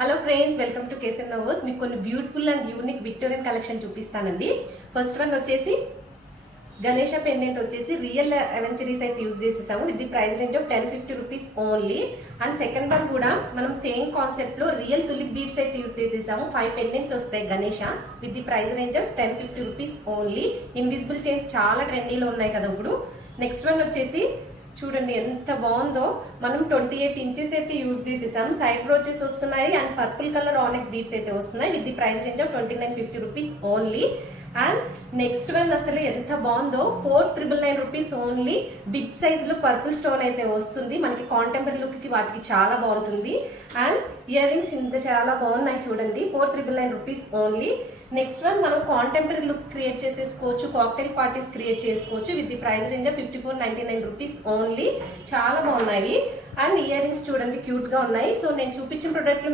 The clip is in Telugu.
హలో ఫ్రెండ్స్, వెల్కమ్ టు కేసన్ నోవోస్. మీకు కొన్ని beautiful and unique Victorian collection చూపిస్తానండి. ఫస్ట్ వన్ వచ్చేసి గణేష పెండెంట్ వచ్చేసి రియల్ అవెంచరీస్ అయితే యూజ్ చేసేసాము with the price range of 1050 rupees only. And second one కూడా మనం సేమ్ కాన్సెప్ట్ లో రియల్ తులిప్ బీడ్స్ అయితే యూజ్ చేసేసాము. 5 పెండెంట్స్ వస్తాయి Ganesha with the price range of 1050 rupees only. Invisible chains చాలా ట్రెండీలో ఉన్నాయి కదా ఇప్పుడు. నెక్స్ట్ వన్ వచ్చేసి చూడండి ఎంత బాగుందో. మనం 28 ఇంచెస్ అయితే యూజ్ చేసేసాం. సైడ్ బ్రోచెస్ వస్తున్నాయి అండ్ పర్పుల్ కలర్ ఆనెక్స్ బీడ్స్ అయితే వస్తున్నాయి with the price range of 2950 rupees only. And next one అసలు ఎంత బాగుందో, 4999 రూపీస్ ఓన్లీ. బిగ్ సైజ్ లో పర్పుల్ స్టోన్ అయితే వస్తుంది మనకి. కాంటెంపరీ లుక్ కి వాటికి చాలా బాగుంటుంది. అండ్ ఇయర్ రింగ్స్ ఇంత చాలా బాగున్నాయి చూడండి. 4999 రూపీస్ ఓన్లీ. నెక్స్ట్ వన్ మనం కాంటెంపరీ లుక్ క్రియేట్ చేసేసుకోవచ్చు, కాక్టైల్ పార్టీస్ క్రియేట్ చేసుకోవచ్చు with the price range of 5499 rupees only. చాలా బాగున్నాయి. అండ్ ఇయర్ రింగ్స్ చూడండి క్యూట్ గా ఉన్నాయి. సో నేను చూపించిన ప్రొడక్ట్